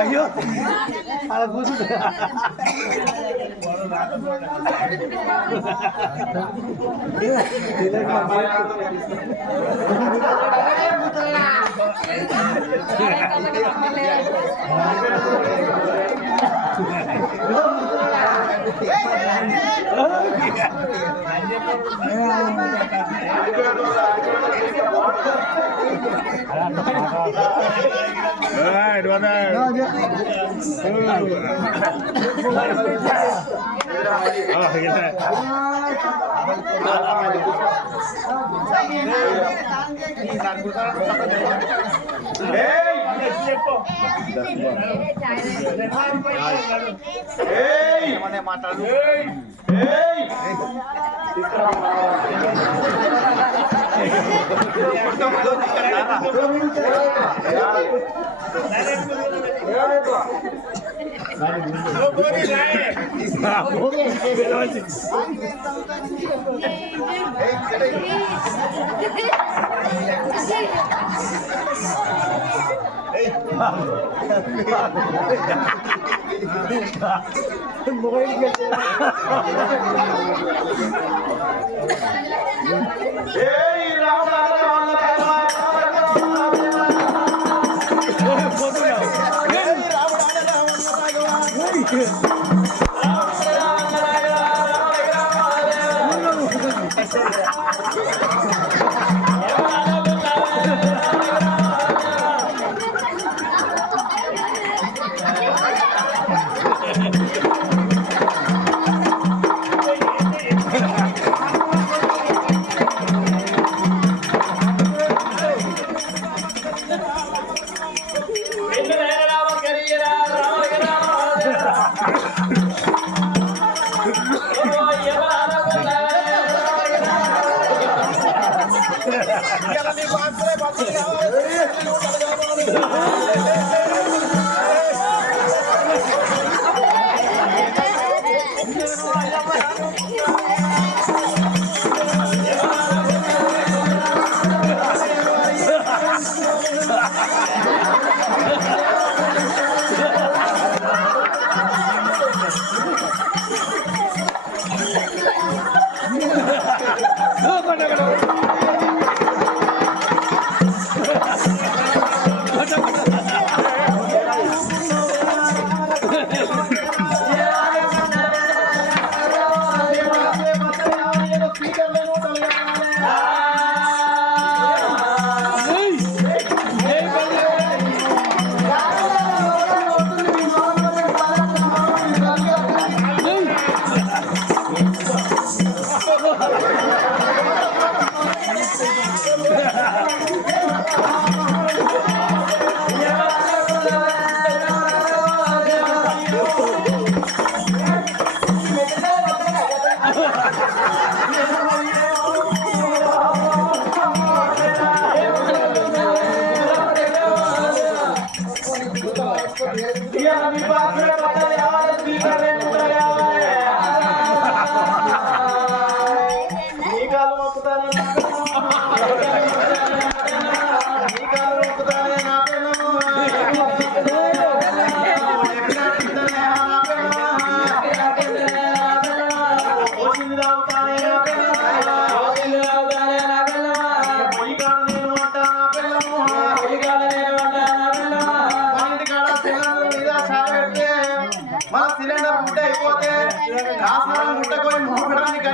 అయ్యో అలా కూర్చుంటా మాట్లాడు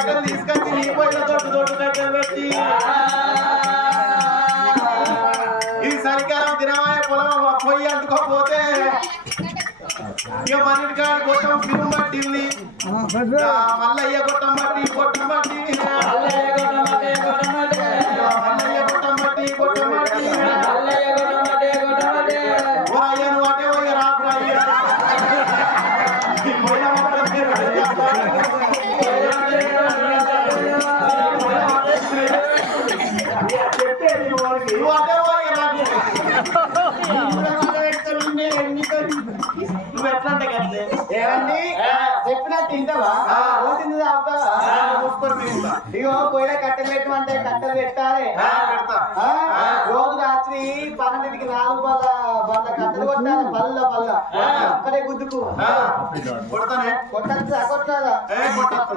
కట్టెలు తీసుకొచ్చి నీ పోయిన తోటి కట్టెలు పెట్టి ఇది సరికాలం దినమాయ పొలం పొయ్యి అంటుకోకపోతే ఇక మన్నిటి కాడ గొట్టం పిలువ పట్టింది మల్లయ్య గొట్టం బట్టి మల్లయ్య గొట్టం బట్టి అయ్యను అటే పోయి రాకు అయ్యా నువ్వు అటే పోయి రాకు నువ్వు ఎట్లా అంటే కట్లే ఏమండి చెప్పినా తింటావా పోతుంది తాగుతావా ఇగో పోయిన కట్టెలు పెట్టమంటే కట్టెలు పెట్టాలి రోజు రాత్రి 12కి 4 బల్ల కట్టెలు కొట్టాలి పల్ల అక్కడే గుద్దుకు కొడతానే కొట్టా కొట్టాలా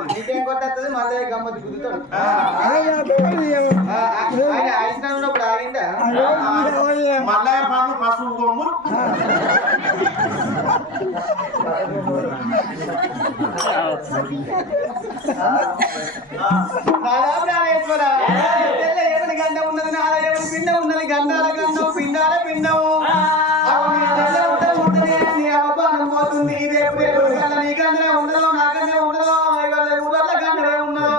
నీకేం కొట్టేస్తుంది మళ్ళీ గమ్మతి గుద్దుతాడు ఆయన ఆయుష్ణం ఉన్నప్పుడు ఆగిందా మల్లయ్య పండు పసుపు కొమ్ములు ఎవరి గండ ఉన్నది నాద ఎవరి పిండ ఉన్నది గంధాల గంధం పిండాల పిండము పోతుంది రేపు నీ గంధమే ఉండదు నా గంధమే ఉండదు ఇవాళ ఊరల్ల గంధమే ఉండదు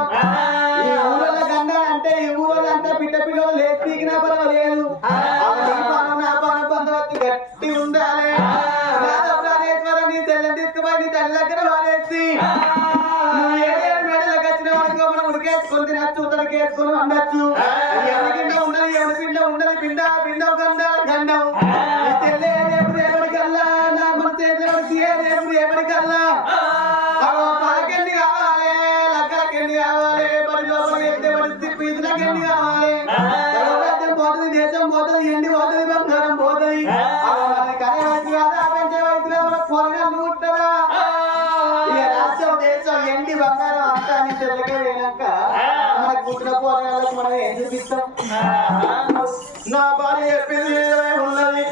ఈ ఊరల్ల గంధ అంటే ఈ ఊరల్ల అంటే బిడ్డ పిల్లలు లేదు పీకినా పర్వాలేదు నా పాన బంధవత్తు గట్టి ఉండాలి నీ తెల్లని తీసుకుపోయి నీ తల్లి దగ్గర వాడేసి మెడలకు వచ్చిన వాడికి మనం ఉడికేసుకొని తినచ్చు ఉతలకేసుకొని ఉండొచ్చు ఎవరి పిండ ఉండదు ఎవరి పిండ ఉండదు పిండ గండం తెల్లే రేపు రేపటికల్లా నా మనసు రేపు రేపటికల్లా పలకెండి కావాలి లగ్గలకెండి కావాలి పడి లోపల ఎత్తే పడి తిప్పి ఇదిలకెండి కావాలి రాజ్యం పోతుంది దేశం పోతుంది ఎండి పోతుంది బంగారం పోతుంది కనే వయసు కాదా పెంచే వయసులో కూరగాయలు ఉంటారా రాజ్యం దేశం ఎండి బంగారం అంతా అని తెల్లగా పోయినాక మనకు పుట్టిన కూరగాయలకు మనం ఏం చూపిస్తాం నా భార్య చెప్పింది ఉన్నది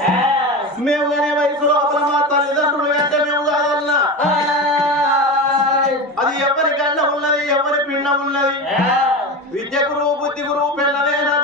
మేము అనే వయసు లోపల మా తల్లిదండ్రులు అంటే మేము కాదన్నా అది ఎవరి గండ ఉన్నది ఎవరి పిండం ఉన్నది విద్య గురువు బుద్ధి గురువు పిల్లవేనా